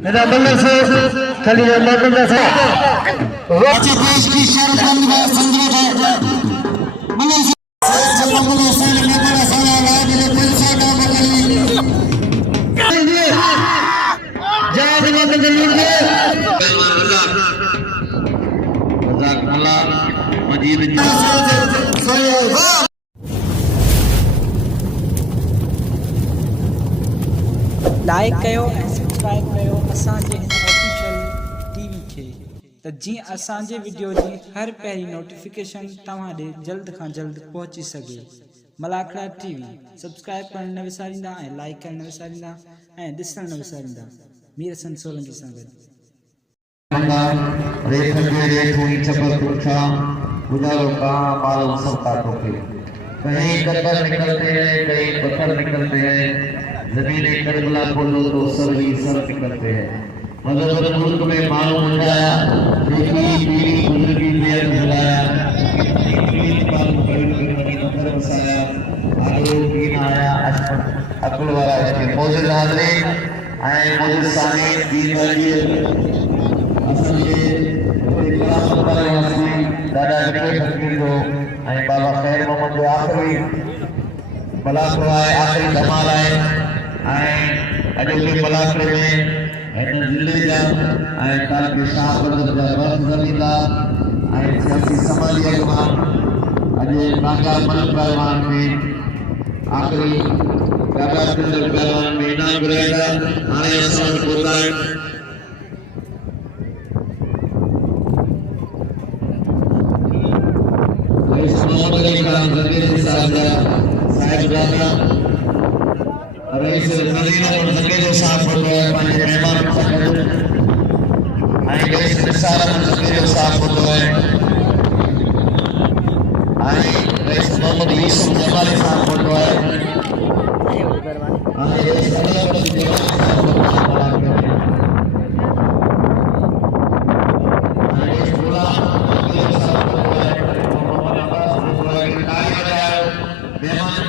मेरा बल्ले से खाली बल्ले से राज्य देश की शर्त संगीत है बल्ले से बल्ले से मेरा सारा लाभ ले कोई साडा बकरी जय जवान जलील के रज़ाक अल्लाह मजीद लाइक कयो ऐं सब्सक्राइब कयो असांजे हिन ऑफिशियल टीवी खे त जीअं असांजे वीडियो जी हर पहिरीं नोटिफिकेशन तव्हां ॾे जल्द खां जल्द पहुची सघे। मलाखड़ा टीवी सब्सक्राइब करण न विसारींदा ऐं लाइक करण न विसारींदा ऐं ॾिसण न विसारींदा। मीर हसन सोलंकी सां गॾु कहीं कब्र निकलते हैं कहीं पत्थर निकलते हैं ज़मीने करबला खोलो तो सर ही सर निकलते हैं मदद मुल्क में मालूम हो जाया देखी पीढ़ी बुजुर्गी में बुलाया पत्थर बसाया आगे दीन आया अकुल वाला इसके मौजूद हाज़रीन आए मौजूद सामी दीन वाली असली दादा जगह फकीर को आई बाबा खैर मोहम्मद जो आखिरी मलाखड़ो आए आखिरी धमाल आए अजोके मलाखड़े में हिन ज़िले जा काल के शाह बरदर जा रस ज़मींदा सियासी समाजी अगवान अॼु नागा मलिक पहलवान में आखिरी गागा चंद्र पहलवान में इनाम घुराईंदा हाणे असां वटि पहुता आहिनि रईस नज़ीर ज़ंगेजो साहब बोल रहे हैं पांच मेहमान आई रईस निसार ज़ंगेजो साहब बोल रहे हैं आई रईस मोहम्मद यूसुफ जमाली साहब बोल रहे हैं आई रईस अली जमाली साहब बोल रहे हैं आई रईस गुलाम ज़ंगेजो साहब बोल रहे हैं मोहम्मद अब्बास बोल रहे हैं ताली बजाओ मेहमान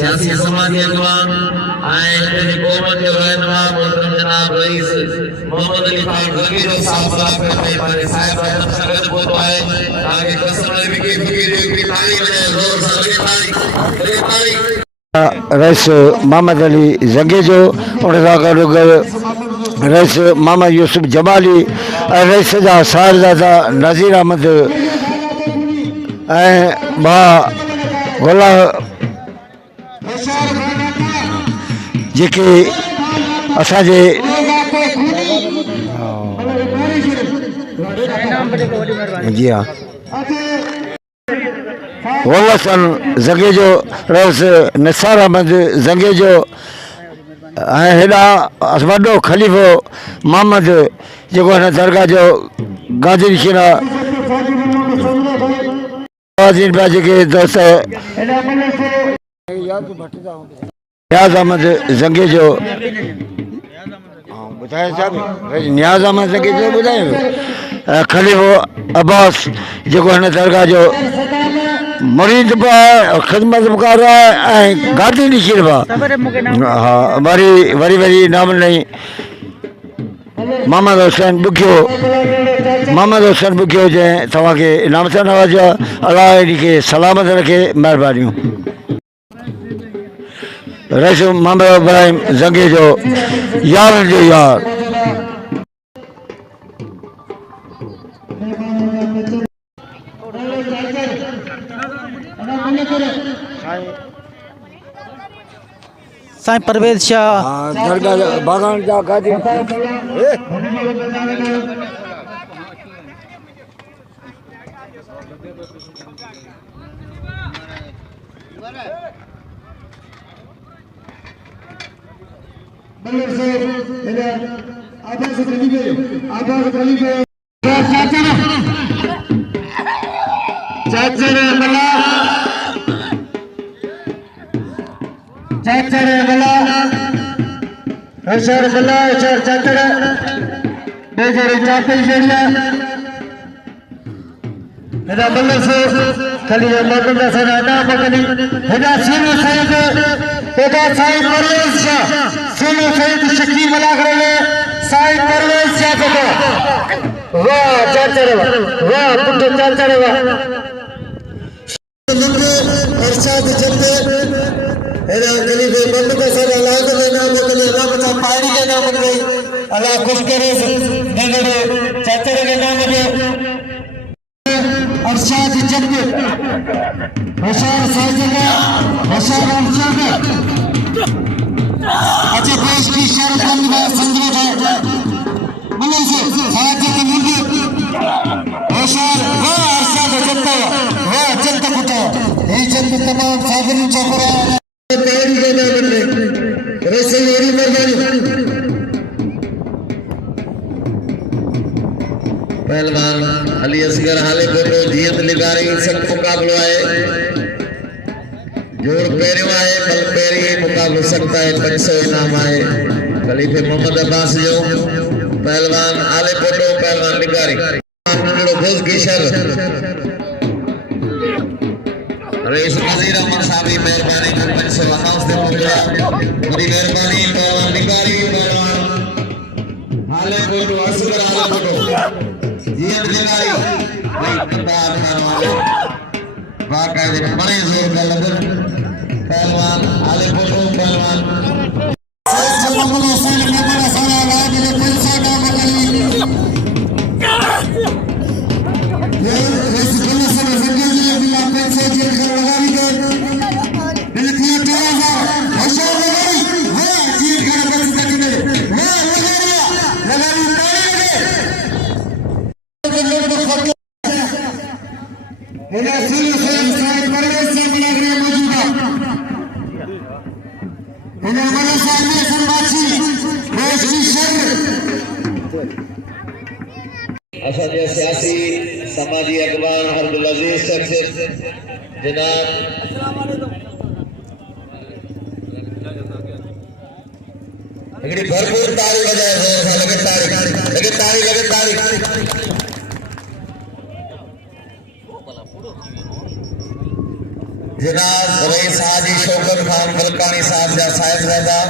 सियासी समाजी अगवान आए हुकूमत के रहनुमा मोहतरम जनाब रईस मोहम्मद अली खान ज़ंगेजो साहब मलाखड़ा में हमारे साहिब आजम संगत बोतो है ताकि कसम के फकीर की ताली बजाए जोर से ताली रईस मोहम्मद अली ज़ंगेजो उन सां गॾु रईस मोहम्मद यूसुफ जमाली ऐं रईस जा साहिबज़ादा नज़ीर अहमद ऐं भाउ गुलाम जेके असांजे जी हाँ वल्लसन ज़ंगेजो रईस निसार अहमद ज़ंगेजो ऐं हेॾा वॾो ख़लीफ़ो मोहम्मद जेको हिन दरगाह जो गांधी शिरा पिया जेके दोस्त नियाज़ अहमद ज़ंगेजो ॿुधाए नियाज़ अहमद ज़ंगेजो ॿुधायो ख़लीफ़ो अब्बास जेको हिन दरगाह जो मुरीद बि आहे ख़िदमतगार आहे ऐं गादी निशीर बि आहे हा वरी वरी वरी नाम नई मोहम्मद हुसैन बुखियो जंहिं तव्हांखे इनाम सां नवाज़ियो अलाह इन खे सलामत रखे महिरबानियूं रईस मोहम्मद इब्राहिम ज़ंगेजो यार जो यार साईं परवेज़ शाह दरगाह बागान जा गादी मल्लर से आवाज खलीफे चाचर मला हशर मला हशर चाचर बेजरे चाटे जड़िया हेदा मल्लर से खलीफे मौजूदा सना मगनी हेदा सीनो सैयद हेदा साईं परवेज शाह सीनो सैयद शकील मलागरे में साईं परवेज शाह को वाह चाचर वाह पुट चाचर वाह अरशद जंदे हेदा खलीफे मौजूदा सना लाग में नाम मगनी अल्लाह बचा पारी के नाम मगनी अल्लाह खुश करे नगरे चाचर के नाम में अरशद जंदे हशर साजगा हशर अरशद अच्छा देश की शरफंद व संग्रह है मल्लर से साजगा के मुंडे हशर वाह अरशद जंदे वाह जंदे कुटा ये जंदे तमाम साजन चपरा तैयारी के नाम में रसूल मेरी मेहरबानी पहलवान अली असगर हाले बोलो जियत लिगारी सख्त मुकाबलो है जोड़ पेरियो है बल पेरी मुकाबलो सकता है 500 इनाम है खलीफे मोहम्मद अब्बास जो पहलवान आले बोलो पहलवान लिगारी नंदड़ो भोज किशर रईस वजीर अहमद साहब की मेहरबानी 500 अनाउंस दे मोकला बड़ी मेहरबानी पहलवान लिगारी पहलवान हाले बोलो असगर हाले बोलो जियत लिगारी भाई कंदार खानवाले बाकायदे बड़े जोर का लगन पहलवान आले बोलो पहलवान असांजे सियासी समाजी अखबार अब्दुल अजीज शख्स जनाब हिकिड़ी भरपूर ताड़ी वजाए लगे ताड़ी जनाब रईस हाजी शौकत खान मलकानी साहब जा साहिबजादा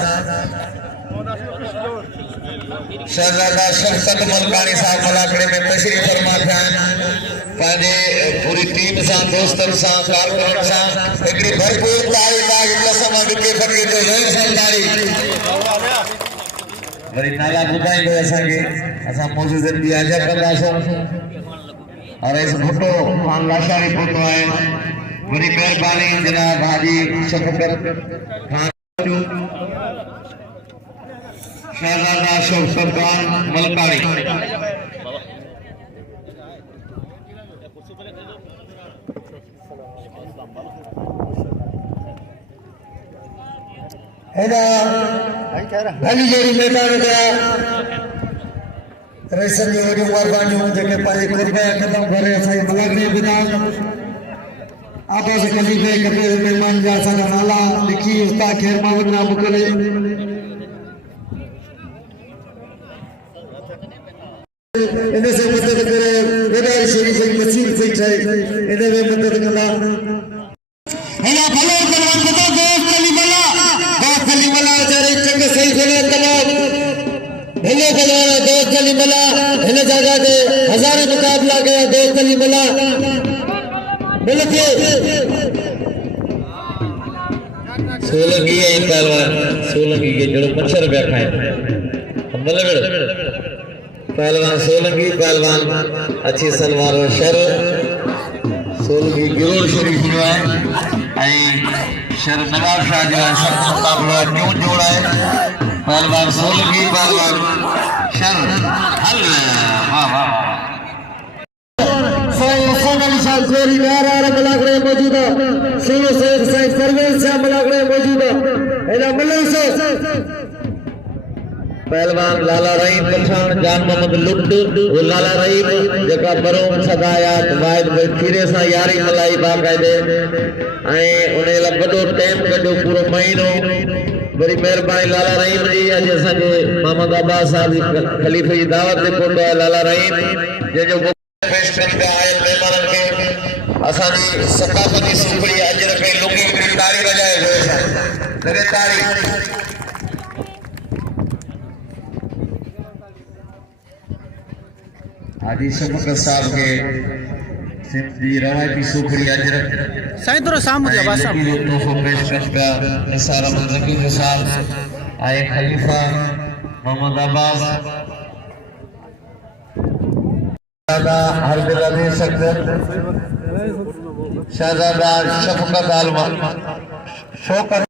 शहजादा शफकत मलकानी साहब मलाकड़े में तशरीफ फरमा थिया पंहिंजे पूरी टीम सां दोस्तनि सां कारकुननि सां हिकिड़ी भरपूर ताड़ी लाइ कसम ॾुके फ़क़ीर जो ज़हन सां ताड़ी वरी नाला ॿुधाईंदो असांखे असां मौजूदनि जी हाज़िर कंदासीं और इस भुट्टो खान लाशारी पहुतो आहे वरी मेहरबानी जनाब हाजी शफकत खान शहजादा शफकत खान मलकानी भली जोड़ी मैदान गया रेसर जो वॾियूं महिरबानियूं जेके पंहिंजे कुर्बान ख़तमु करे असांजे मलागड़ी विधान आबास खलीफ़े कपे मेहमान जा असांजा नाला लिखी उस्ताद ख़ैर मोहम्मद नाम मोकिले इन से मदद करे वेदार शरीफ जी मसीह से ठाए इन में मदद कंदा हेला भले करवान बता दोस्त अली मला जरे चंग सही खोले तमाम भले खजाना दोस्त अली मला इन जगह दे हजारों मुकाबला गया दोस्त अली मला मिलके सोलंगी है पहलवान सोलंगी के जड़ो मच्छर बैठा है पहलवान सोलंगी पहलवान अच्छी सलवार और शर सोलंगी गिरोड़ शरीफ जो है शर नवाब शाह जो है सब मुकाबला क्यों जोड़ा है पहलवान सोलंगी पहलवान शर हल वाह वाह कोरी नारा मलागड़े मौजूदा सोलो सैयद साईं परवेज शाह मलागड़े मौजूदा एना मल्लर से पहलवान लाला रहीम पठान जान मोहम्मद लुट वो लाला रहीम जेका बरोम सदायात वाहिद भाई खीरे सा यारी मलाई बाकायदे उन्हें ला बड़ो टाइम कढो पूरो महीनो बड़ी मेहरबानी लाला रहीम जी अज असांजे मोहम्मद अब्बास साहब खलीफे की दावत ते पहुंचो है लाला रहीम जो पेश करके आयल मेहमानन के असांजी सकाफती सुखड़ी अज रखे लुंगी की ताड़ी बजाए हुए सा लगे ताड़ी हाजी शफकत साहब के सिंधी रवायती सुखड़ी अजरक साईं थोड़ा सामने जा बस तोहफो पेश करता निसार अहमद ज़कीर साहब आए खलीफा मोहम्मद अब्बास शहजादा हरदिल अजीज सख्तर शहजादा शफकत आलमा शौकत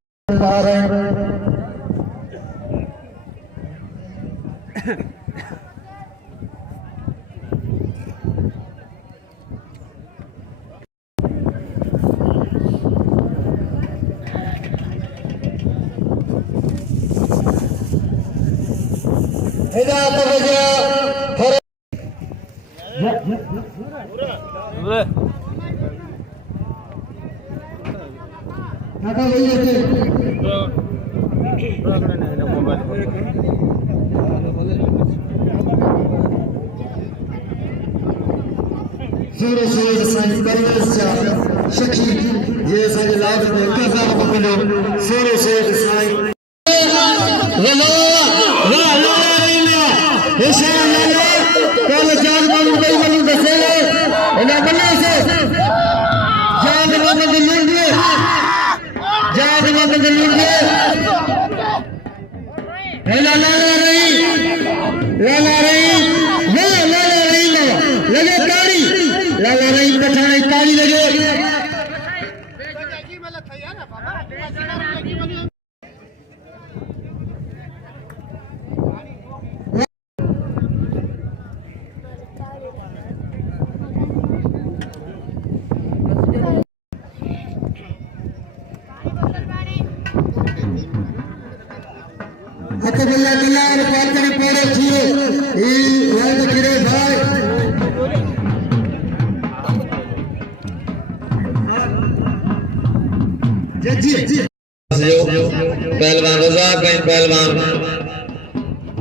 पहलवान रज़ाक पहलवान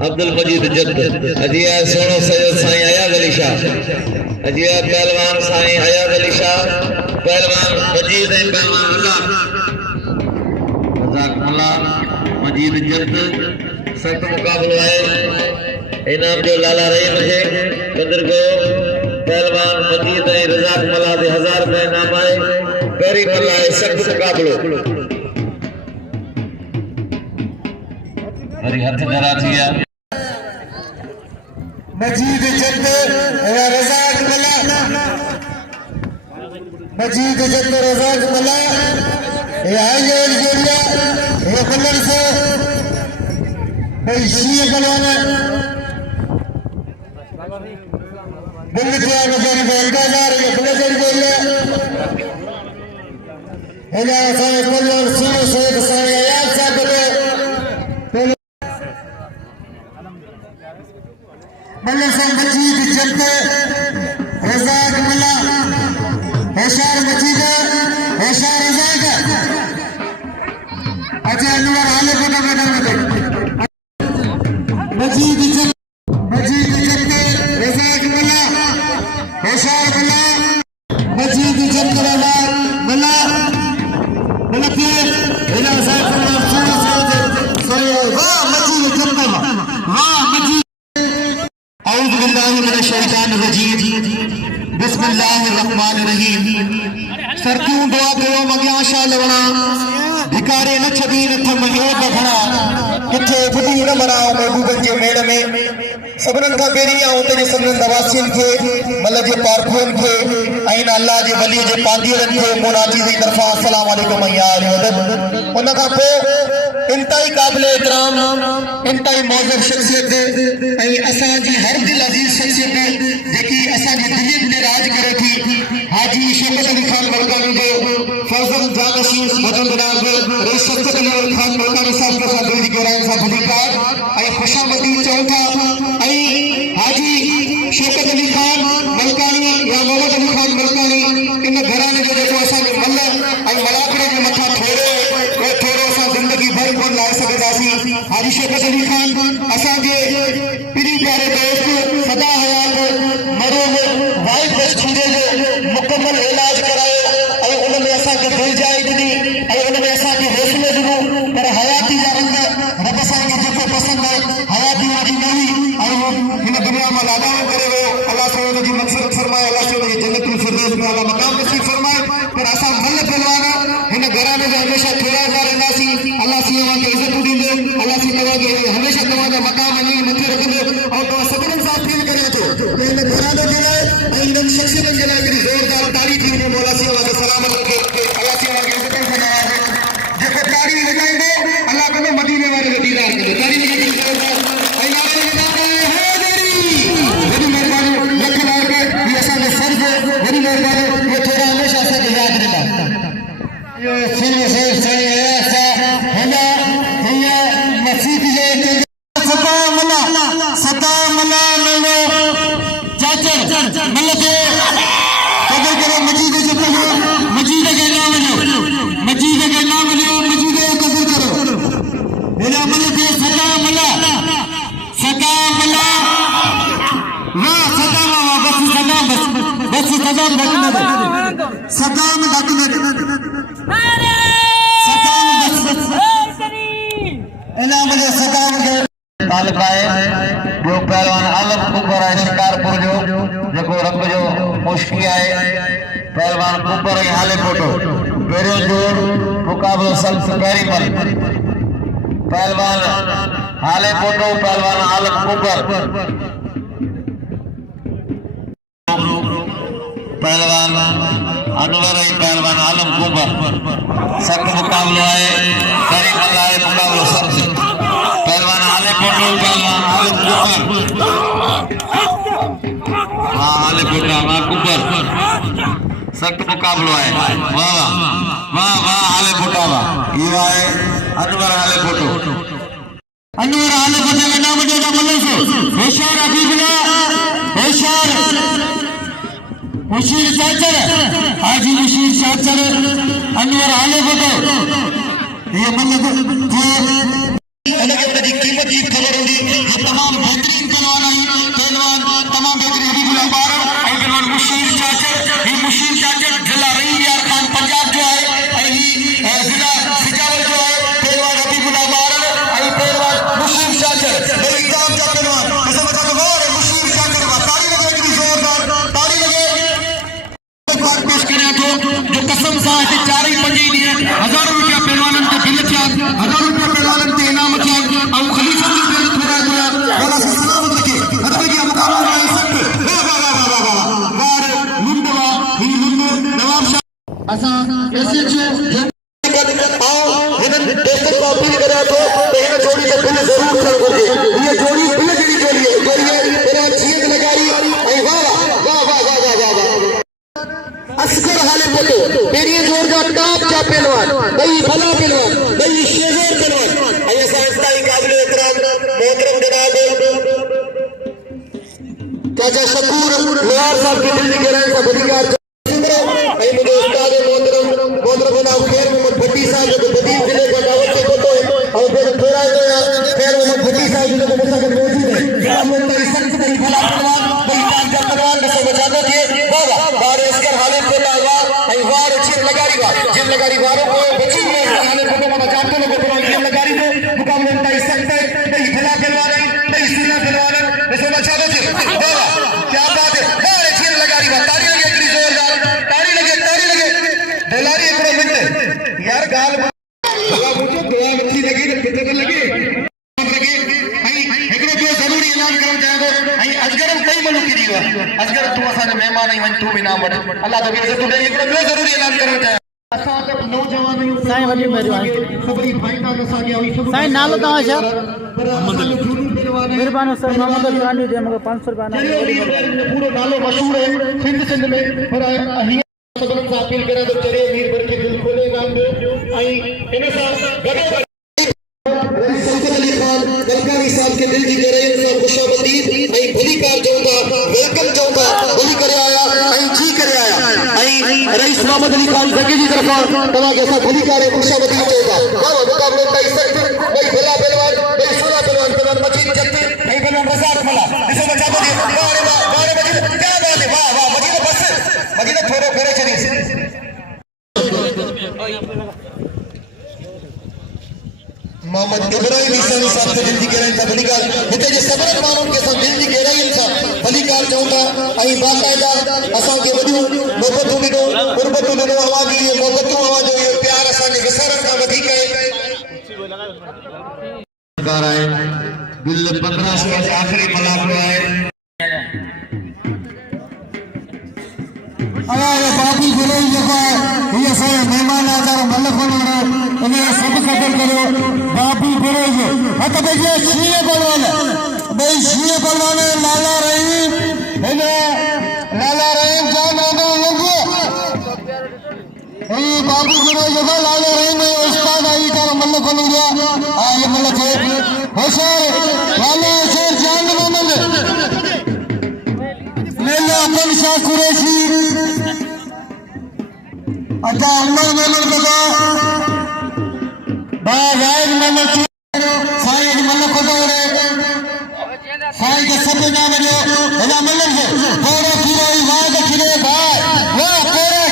अब्दुल मजीद जद अजिया सोनो सैयद साईं अयाज अली शाह अजिया पहलवान साईं अयाज अली शाह पहलवान मजीद पहलवान रज़ाक अल्लाह मजीद जद सख्त मुकाबलो है इनाम जो लाला रहीम खे कंदर को पहलवान मजीद रज़ाक मला दे 1000 रुपए इनाम आए पहरी मला सख्त मुकाबलो हरी हथ जरा थिया मजीद जद रज़ाक मला मजीद जद रज़ाक मला ये आयो जोड़िया ये कलर से भाई शीर बनवाना दिल्ली से आगे जाने बोलता जा रही है बुले जड़ बोल रहे हैं सारे कल्याण सुनो सैयद सारे अयाज साहब को मल्ल से मजीद जद रज़ाक मला होशियार मजीद होशियार रज़ाक अच्छा अनुवर हाले को ना बना मजीद जद रज़ाक मला होशियार मला मजीद जद रज़ाक मला मतलब के इला साहब सही वाह मजीद जद वाह मजीद औज़ बिल्लाहि मिनश शैतानिर रजीम बिस्मिल्लाहिर रहमानिर रहीम सरक्यूं दुआ कयो मगिया शाह लवणा भिकारे न छदी न थम हे बखड़ा किथे बुधी न मराओ महबूबन जे मेड़ में सबनन का बेरी आऊं तेरे सबनन नवासियन के मतलब जे पारखोन के आइन अल्लाह जे वली जे पांदीरन के मुनाजी दी तरफा अस्सलाम वालेकुम या अहमद उन का पे इंतई काबिल एहतराम इंतई मौजूद शख्सियत आई असा जी हर दिल अजीज शख्सियत जेकी असा जी दिल में राज करे थी हाजी शौकत अली खान मरकानी जो फौजन जानशी मदन जनाब रे शौकत अली खान मरकानी साहब के साथ दी के राय साहब अधिकार आई ख़शामती चऊं था ऐं हाजी शौकत अली ख़ान मलकानी या मोहम्मद अली ख़ान मलकानी इन घराने जो जेको असांजो मल ऐं मलाकड़े जे मथां थोरो असां ज़िंदगी भर कोन लाहे सघंदासीं। हाजी शौकत अली ख़ान असांजे पीढ़ी प्यारे दोस्त सदा हयात मरूम वाइफ खीरे जो मुकम्मल इलाज करायो ऐं उन में असांखे दिलजाई ॾिनी ऐं उन में असांखे हौसलो ॾिनो पर हयाती जा रंग रब असांखे जेको पसंदि आहे हयाती उनजी न हुई ऐं हिन दुनिया मां लाॾाणो करे वियो। अलाह साईं उनजी मग़फ़िरत फरमाए, अलाह साईं उनजी जन्नतुल फिरदौस में आला मक़ाम नसीब फरमाए। पर असां मल पहलवान हिन घराने जा हमेशह ठेराईंदा रहंदासीं। अलाह साईं तव्हांखे इज़त ॾींदो, अलाह साईं तव्हांखे हमेशह तव्हांजा मक़ाम अञा मथे रखंदो ऐं तव्हां सभिनीनि सां अपील करियां थो त हिन घराने जे लाइ ऐं हिननि शख़्सियतनि जे लाइ हिकिड़ी ज़ोरदार ताड़ी थी वञे। मौला साईं तव्हांखे सलामत रखे, अलाह साईं तव्हांखे इज़त फरमाए। जेको ताड़ी वॼाईंदो अलाह कंदो मदीने वारे जो दीदार कंदो। ताड़ी वॼाईंदो ऐं नारे लॻाईंदो हैदरी। वॾी महिरबानी लख लाख ही असांजो फर्ज़, वॾी महिरबानी इहे थोरा हमेशह असांखे यादि ॾींदा। इहो सिंह शेर साईं असा हिन हीअ मस्जिद जे सदा मल्ला नैनो चाचर मल खे कदर करो। मस्जिद जो करो, मस्जिद खे न वञो, मस्जिद खे न वञो, मस्जिद जो कदर करो। हिन मल खे सदा मल्ला वाह सदा वाह बस सदा बस सदा ढक न दे, सदा में ढक न दे, सदा बस इना मुझे सदा के तालिब आहे। ॿियो पहलवान आलम कुबर आहे शिकारपुर जो जेको रंग जो मुश्की आहे। पहलवान कुबर ऐं हाले फोटो पहिरियों जोड़ मुक़ाबिलो सल्फ पहिरीं मल पहलवान हाले फोटो पहलवान आलम कुबर पहलवान अनवर ऐं पहलवान आलम कुबर सख्त मुक़ाबिलो आहे। पहिरीं मल आहे मुक़ाबिलो सख्त। पहलवान हाले फोटो पहलवान आलम कुबर हाँ हाले फोटो हाँ कुबर सख्त मुक़ाबिलो आहे। वाह वाह वाह वाह हाले फोटा वाह इहो आहे अनवर हाले फोटो। अनवर हाले फोटे में नाम जो मल्लो होशियार हबीबुल्लाह होशियार मुशीर चाचर हाजी मुशीर चाचर अनवर हाले फोटो ये मतलब उनकी कीमत की खबर होगी। ये तमाम बेहतरीन पहलवान आई पहलवान तमाम बेहतरीन हबीबुल्लाह बार आई पहलवान मुशीर चाचर ही मुशीर चाचर जिला रईयार खान पंजाब जो है आई जिला सिजावर जो है पहलवान हबीबुल्लाह बार आई पहलवान मुशीर चाचर मेरी काम का पहलवान ऐसा बता दो और मुशीर चाचर का ताड़ी लगे कितनी जोरदार ताड़ी लगे। एक बार पेश करें तो जो कसम सा है 4 5 ॾींहं हज़ारों रुपया पहलवानन के बिल थिया, 1000 रुपया पहलवानन के इनाम थिया और खलीफा जी पे थोड़ा थोड़ा वाला से सलामत रखे अदब की मुकाबला में सकते। वाह वाह वाह वाह वाह बार मुंडवा ही मुंड नवाब शाह असा ऐसे जो आओ हिनन दोस्तों को अपील करा तो हिन जोड़ी के बिल जरूर कर घुर्जे। ये जोड़ी बिल जड़ी जोड़ी है तेरा जीत लगाई ऐ वाह वाह वाह वाह वाह वाह असगर हाले बोलो मेरी जोर का टॉप का पहलवान भाई भला पहलवान भाई शेजर पहलवान ऐसा इंतहाई काबिल एहतराम मोहतरम जनाब चाचा शकूर लोहार साहब की दिल्ली के रहने से अधिकार ऐ मुझे उस्ताद मोहतरम जनाब खैर मोहम्मद भट्टी साहब जो बदीन जिले का दावत के फोटो है और फिर थोड़ा खैर मोहम्मद भट्टी साहब जो मुसाफिर मौजूद है जनाब मोहतरम सख्त तरी भला पहलवान भाई जान का पहलवान से बचाना दिए बाबा बार इसकर हाले पोला वार ऐ वार चिर लगारी वार जिन लगारी वारों को बची में हाले फोटो में जानते लोग पहलवान जिन लगारी को मुकाबले में ताई सकते हैं भाई भला पहलवान है भाई सुना पहलवान है ऐसे बचाना दिए बाबा क्या बात है वार चिर लगारी वार ताड़ी लगे इतनी जोरदार ताड़ी लगे डोलारी एक मिनट यार गाल भला पूछो दुआ अच्छी लगी कितने लगी लगे एकरो जो जरूरी ऐलान करण चाहिए आई अजगर कई मलू की दियो अजगर तू असाने मेहमान आई वन तू भी नाम वठ अल्लाह तो इज्जत दे एकरो जो जरूरी ऐलान करण चाहिए असा तो नौजवान साईं वॾी महिरबानी सभई भाईंदा असां के आई साईं नालो तव्हां छा महिरबानी सर मोहम्मद अली वानी जे मूंखे 500 रुपया पूरो नालो मशहूर है सिंध में पर सदन से अपील करा तो चले मीर भर के दिल खोले नाम दो आई इन सा गडो शौकत अली खान गलकानी साहब के दिल की गहराई से खुशामदीद ऐं भली कार चऊं था वेलकम चऊं था भली करे आया ऐं जी करे आया ऐं रईस मोहम्मद अली खान जगी जी तरफां तव्हां खे असां भली कार ऐं खुशामदीद चऊं था वारो मुक़ाबलो कई सख्त भई भला पहलवान भई सोला पहलवान पहलवान मजीद जट ऐं पहलवान रज़ाक मला ॾिसो बचा तो वाह वाह मजीद क्या बात है वाह वाह मजीद बस मजीद थोरो करे छॾीस मोहम्मद इब्राहिम ईसानी साहब से दिल की गहराई सां भली कार हिते जे सभई माण्हुनि खे असां दिल की गहराई सां भली कार चऊं था ऐं बाक़ाइदा असांखे वॾियूं मोहबतूं ॾिनो क़ुर्बतूं ॾिनो अवां जी इहे मोहबतूं अवां जो इहो प्यार असांजे विसरण खां वधीक आहे दिल 1500 जे आख़िरी मलाक़ो आहे अरे बाबी गुरई जेको आहे हीअ असांजा महिमान आचार मलक वञणो इन सभु क़दर करियो बाबी गुरई जो हथ भई शींहं पलवान भई शींहं पलवान लाला रहीम हिन लाला रहीम जान नालो लॻो ही बाबी गुरई जेको लाला रहीम उस्ताद आई तार मलक वञी विया हा ये मलक होशियार लाला होशियार जान मोहम्मद मेला अपन शाह कुरैशी अच्छा अमर मेमन को बाजाज मेमन साईं जी मन को रे साईं के सब नाम जो हेला मलन से थोड़ा खिलाई वाद खिले भाई वाह तेरे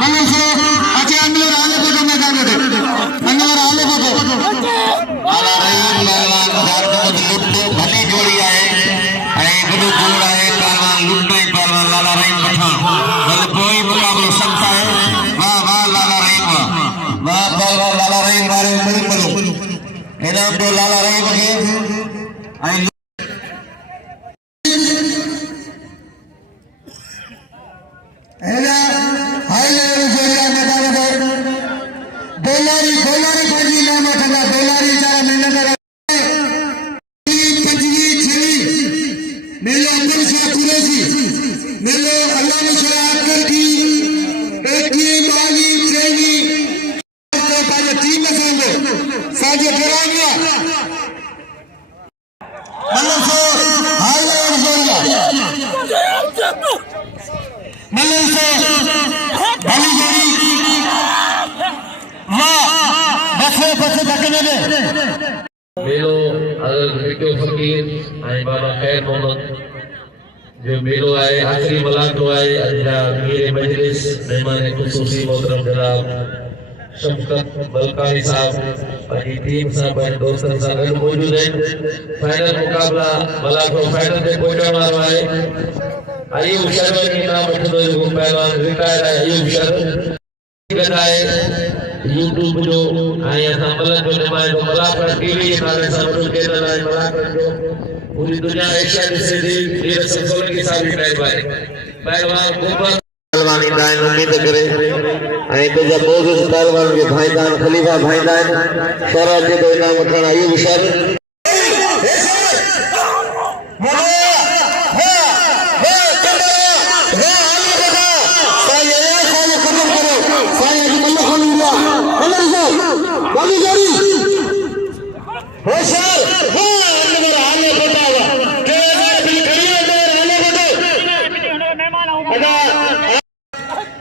मलन से अच्छा अंदर आले को मैं गाने दे अंदर आले को आला रहीम लालवान हजार को लुट भली जोड़ी आए ऐ गुरु जोड़ आए कालवान लुट लाला रहीम पठान बल कोई मुकाबलो सकता है वाह वाह लाला रहीम वाह वाह लाला रहीम मारे मल मलो इनाम दो लाला रहीम के आई एला हाय जोरिया मैदान में बेलारी बेलारी भाजी नाम ठंडा बेलारी जरा मेहनत पंजवी छली मेलो अंदर से कुरैशी मेलो अल्लाह ने शराब कर दी बेटी माली चेनी तो पाजे टीम में संगे साजे डरांगिया मतलब से हाय और जोरिया मतलब से भली जोड़ी वाह बस धकने दे मेलो विक्यो फकीर ऐं बाबा खैर मोहम्मद जो मेलो आहे आख़िरी मलाक़ो आहे अॼु जा मीर मजलिस महिमान ख़ुसूसी मोहतरम जनाब शफ़क़त बलकानी साहब पंहिंजी टीम सां पंहिंजे दोस्तनि सां गॾु मौजूद आहिनि फाइनल मुक़ाबला मलाक़ो फाइनल में पहुचण वारो आहे अयूब शर्मा नाम वठंदो जेको पहलवान रिटायर आहे अयूब शर्मा गॾु आहे यूट्यूब जो ऐं असां मलक जो नुमाइंदो मलाक़ टीवी जे नाले सां वॾो चैनल आहे मलाक़ जो पूरी दुनिया एशिया ॾिसे थी वीर सोलंकी साहब जी महिरबानी पहलवान गोपाल पहलवान ईंदा आहिनि उमेद करे ऐं पंहिंजा मोज़ूद पहलवान खे भाईंदा आहिनि ख़लीफ़ा भाईंदा आहिनि शौराब जे तो इनाम वठण अयूब शर्मा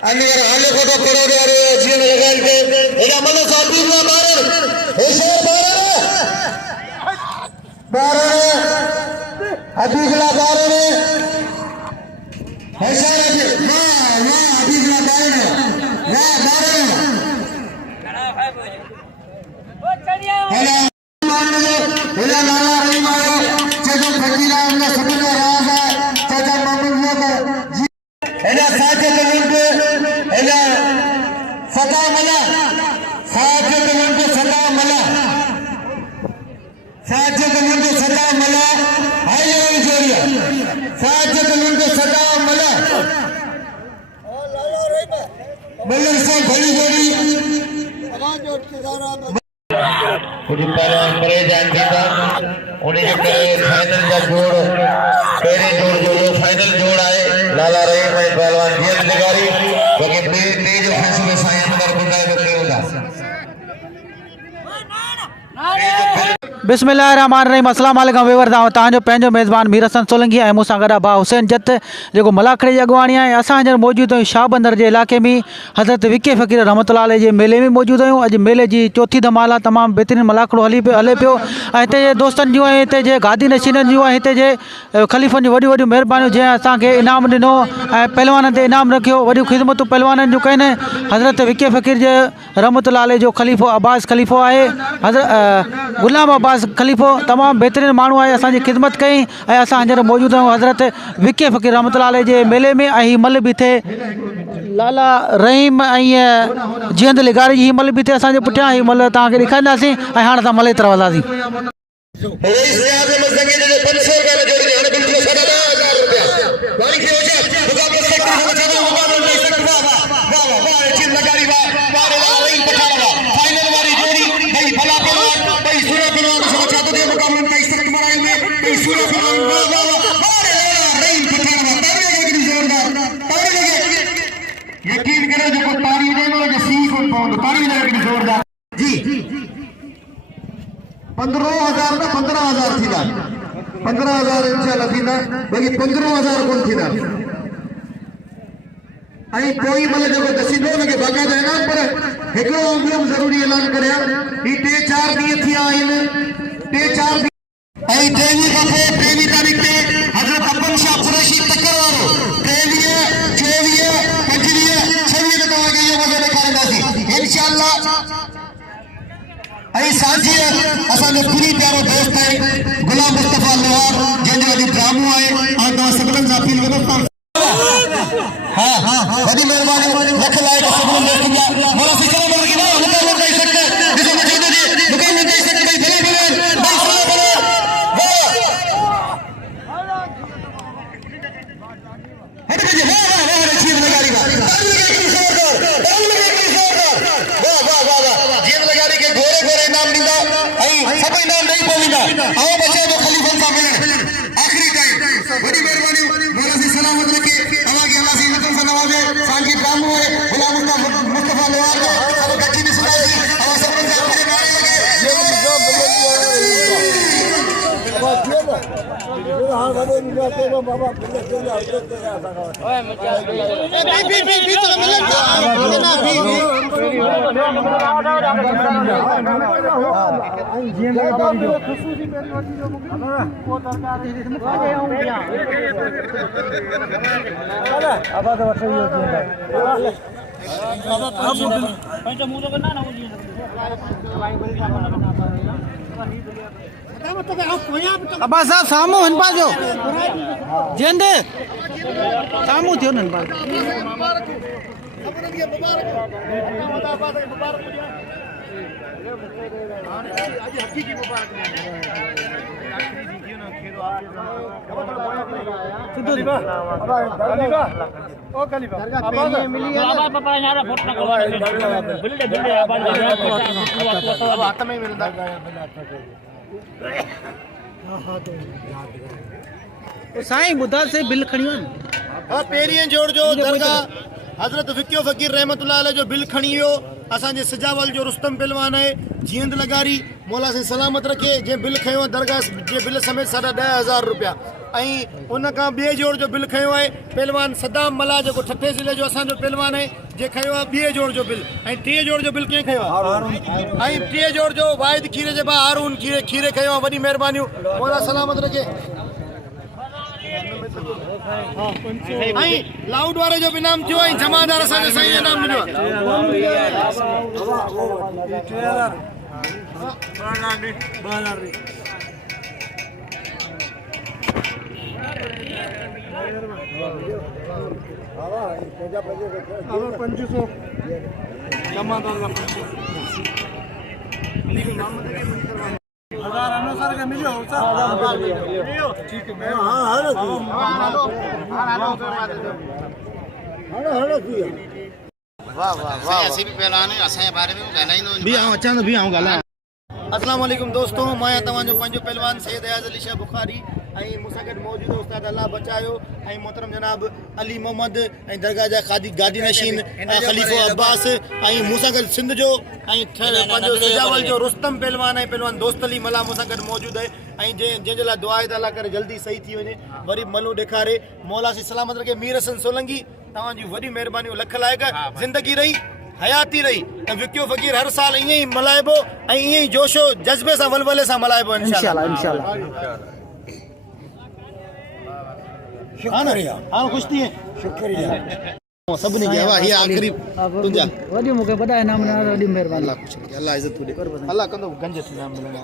अंदर हाले को तो करो दे रे जीवन लगाई के एला मन साथी ना मारे होशियार मारे अभिगला मारे होशियार वाह वाह अभिगला मारे वाह मारे हेला हेला लाला रहीम आयो जगो फकीरा हमने सबने राज है चाचा मामू को हेला साथे के हेला सदा मला साथे के सदा मला साथे के सदा मला हाय जोरिया साथे के सदा मला मल्लर से भली जोड़ी आवाज उठ के सारा कुछ पहलवान परे जान देता उन्हें करे फाइनल का जोड़ पहले जोड़ जो फाइनल जोड़ आए लाला रहीम में पहलवान जेल निगारी क्योंकि तेज फैसले साईं अंदर बुलाए देते होगा बिस्मिल्लाहिर्रहमानिर्रहीम। अस्सलाम वालेकुम वेवर तव्हांजो पंहिंजो मेज़बान मीर हसन सोलंकी ऐं मूंसां गॾु भाउ हुसैन जत जेको मलाखड़े जी अॻुवाणी आहे। असां हींअर मौजूदु आहियूं शाह बंदर जे इलाइक़े में हज़रत विके फ़कीर रहमतुल्लाह अलैह जे मेले में मौजूदु आहियूं। अॼु मेले जी चौथी धमाल आहे, तमामु बहितरीनु मलाखड़ो हले पियो ऐं हिते जे दोस्तनि जूं ऐं हिते जे गादी नशीननि जूं ऐं हिते जे ख़लीफ़नि जूं वॾियूं वॾियूं महिरबानियूं जंहिं असांखे इनाम ॾिनो ऐं पहलवाननि ते इनाम रखियो। वॾियूं ख़िदमतूं पहलवाननि जूं कयूं हज़रत विके फ़कीर जे रहमतुल्लाह अलैह जो ख़लीफ़ो अब्बास ख़लीफ़ो आहे। हज़रत गुलाम अब्बास ख़लीफ़ो तमामु बहितरीनु माण्हू आहे, असांजी ख़िदमत कई ऐं असां हींअर मौजूदु आहियूं हज़रत विके फ़कीर रहमतुल्लाह अलैह जे मेले में। ऐं हीअ मल बि थिए लाला रहीम ऐं जियंद लिगारी जी हीअ मल बि थिए असांजे पुठियां। हीअ मल तव्हांखे ॾेखारींदासीं ऐं हाणे असां मले तरफ़ हलंदासीं। यकीन करो जो तारी देनो जो सीख कोन पवंदो तारी लॻी ज़ोरदार जी 15,000 ना 15,000 थींदा 15,000 इंशाल्लाह थींदा बाक़ी 15,000 कोन थींदा ऐं पोइ महिल जेको दसींदो हुनखे बाक़ाइदा इनाम पर हिकिड़ो ॿियो ज़रूरी ऐलान करियां ही 3-4 ॾींहं थी विया आहिनि 3-4 ऐं 23 खां पोइ 23 तारीख़ ते हज़रत अब्बन शाह कुरैशी तकर वारो 23 24 25 26 ते तव्हांखे इहो मज़ो ॾेखारींदासीं इंशाअल्लाह। ऐं साझी असांजो पूरी प्यारो दोस्त आहे गुलाम मुस्तफ़ा लोहार जंहिंजो अॼु ड्रामो आहे ऐं तव्हां सभिनीनि सां अपील कंदो हाँ वॾी महिरबानी लख लाइ सभिनीनि देखिया मोला सिकरा मन की ना हुनका लोग कह सकते जिसे मुझे दे दुकान में कह सकते भाई भले भले भाई सुनो भले हट बजे वाह चीज लगारी वाह जीन लगारी के गोरे गोरे इनाम दींदा ऐं सब इनाम नहीं पवंदा आओ बच्चे जो खलीफन सां मिलन आखिरी टाइम वॾी महिरबानी मोला से सलामत रखे तव्हांखे अल्लाह से इज़त सां नवाज़े सांजी ड्रामो है गुलाम मुस्तफ़ा लोहार जो सब गठी में सुनाई और सब से अपने नारे अब्बास साहब साम्हूं हिन पासो जिंद साम्हूं थियो न हिन पासो साईं ॿुधा से बिल खणी वञ पेरियं जोड़ जो दरगाह हज़रत विके फ़कीर रहमतुल्लाह अलैह जो बिल खणी वियो असांजे सिजावल जो रुस्तम पहलवान आहे जीअंद लगारी मौला से सलामत रखे जंहिं बिल खयो आहे दरगाह जे बिल समेत 10,500 रुपया ऐं उन खां ॿिए जोड़ जो बिल खयो आहे पहलवान सदाम मला जेको ठठे ज़िले जो असांजो पहलवान आहे जे खयो आहे ॿिए जोड़ जो बिल ऐं टीह जोड़ जो बिल कंहिं खयो आहे ऐं टीह जोड़ जो वाहिद खीरे जे भाउ हारून खीरे खयो आहे वॾी महिरबानियूं मौला सलामत रखे ऐं लाउड वारे जो बि इनाम थियो ऐं जमादार असांजो साईं जो इनाम मिलियो अस्सलाम वालेकुम दोस्तों मैं तव्हांजो पंहिंजो पहलवान सैयद अयाज़ अली शाह बुखारी ऐं मूंसां गॾु मौजूदु उस्ताद अल्लाह बचायो ऐं मोहतरम जनाब अली मोहम्मद ऐं दरगाह जा गादी नशीन ख़लीफ़ो अब्बास ऐं मूंसां गॾु सिंध जो ऐं पंहिंजो सजावल जो रुस्तम पहलवान ऐं पहलवान दोस्त अली मला मूंसां गॾु मौजूदु आहे ऐं जंहिंजे लाइ दुआ आहे त अल्लाह करे जल्दी सही थी वञे वरी मलू ॾेखारे मौला सी सलामत रखे मीर हसन सोलंकी तव्हांजी वॾी महिरबानी लख लाइक़ ज़िंदगी रही हयाती रही ऐं विकियो फ़क़ीर हर साल ईअं ई मल्हाइबो ऐं ईअं ई जोशो जज़्बे सां वलवले सां मल्हाइबो इंशाअल्लाह हाँ खुश थी शुक्रिया सभिनी खे वाह हीअ आख़िरी तुंहिंजा वॾी मूंखे वॾा इनाम ॾिना वॾी महिरबानी अल्लाह खुश रखे अल्लाह इज़त ॾे अल्लाह कंदो गंज थी नाम मिलंदा